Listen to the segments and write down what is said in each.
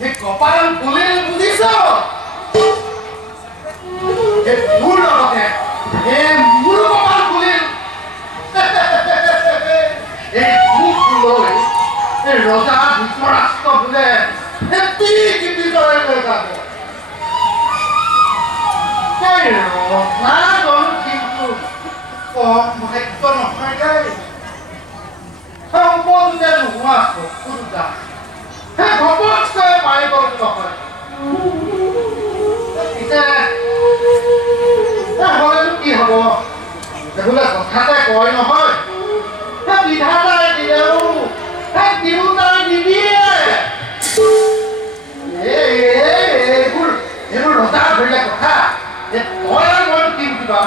এই কপাল পুলিল বুজিছ এই তোৰ লগতে মোৰ কপাল পুলিল এই মোক লৈ এই ৰজা ধৃতৰাষ্ট্ৰ বোলে কিপি কৰে লৈ যাব এই ৰজাজন কিন্তু কম ভাগ্য নহয় দেই সম্বন্ধে নোহোৱা চকু দুটা সেই ঘপককৈ পাই গ'ল নহয় পিছে হ'লেনো কি হ'ব বোলে কথাতে কয় নহয় সেই বিধাতাই দিলেও সেই তিৰোতাই নিদিয়ে এইবোৰ ৰজা ধৰিলে কথা তই আৰু মই কি কিবা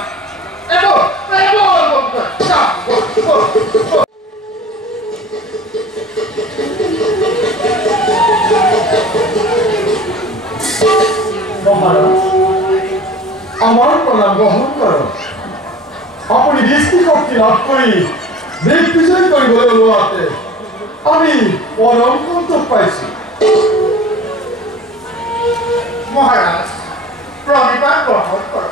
আমাৰ প্ৰণাম গ্ৰহণ কৰ আপনি দৃষ্টি শক্তি লাভ কৰি দিগ্বিজয় কৰিবলৈ ওলোৱাতে আমি পৰম সন্তোষ পাইছি মহাৰাজ প্ৰণিপাত গ্ৰহণ কৰ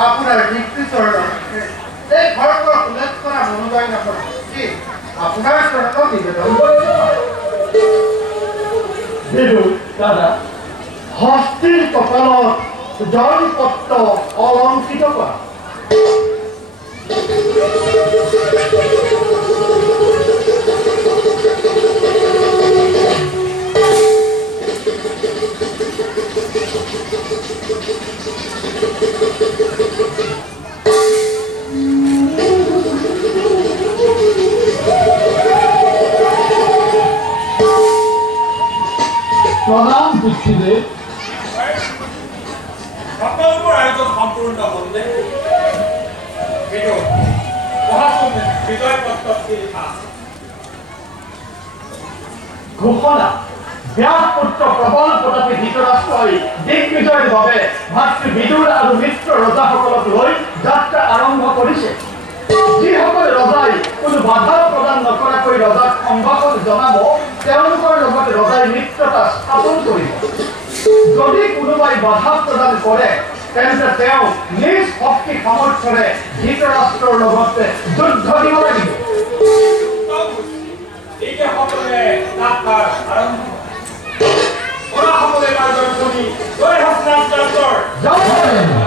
আপোনাৰ নিকৃচৰণৰ এই ঘৰটোৰ উল্লেখ কৰা মনোবাই নকৰে কি আপোনাৰ চৰণত নিবেদন দিলো দাদা হস্তিৰ কপালত জলপত্ৰ অলংকৃত কৰা প্ৰণাম বুদ্ধিদেব সকলোবোৰ আয়োজন সম্পূৰ্ণ হ'লনে কিন্তু পঢ়াচোন বিজয় পত্ৰত কি লিখা আছে ঘোষণা ব্যাসপুত্ৰ প্ৰবল প্ৰতাপী ধৃতৰাষ্ট্ৰই দিগ্বিজয়ৰ বাবে ভাতৃ বিদুৰ আৰু মিত্ৰ ৰজাসকলক লৈ যাত্ৰা আৰম্ভ কৰিছে যিসকলে ৰজাই কোনো বাধা প্ৰদান নকৰাকৈ ৰজাক সম্ভাষণ জনাব তেওঁলোকৰ লগত ৰজাই মিত্ৰতা স্থাপন কৰিব যদি কোনোবাই বাধা প্ৰদান কৰে তেন্তে তেওঁ নিজ শক্তি সামৰ্থ্যৰে ধৃতৰাষ্ট্ৰৰ লগতে যুদ্ধ দিব লাগিব এতিয়া সকলোৱে যাত্ৰাৰ আৰম্ভ কৰা সকলোৱে মাৰ্গৰ শুনি জয় হস্তান্তৰ জয়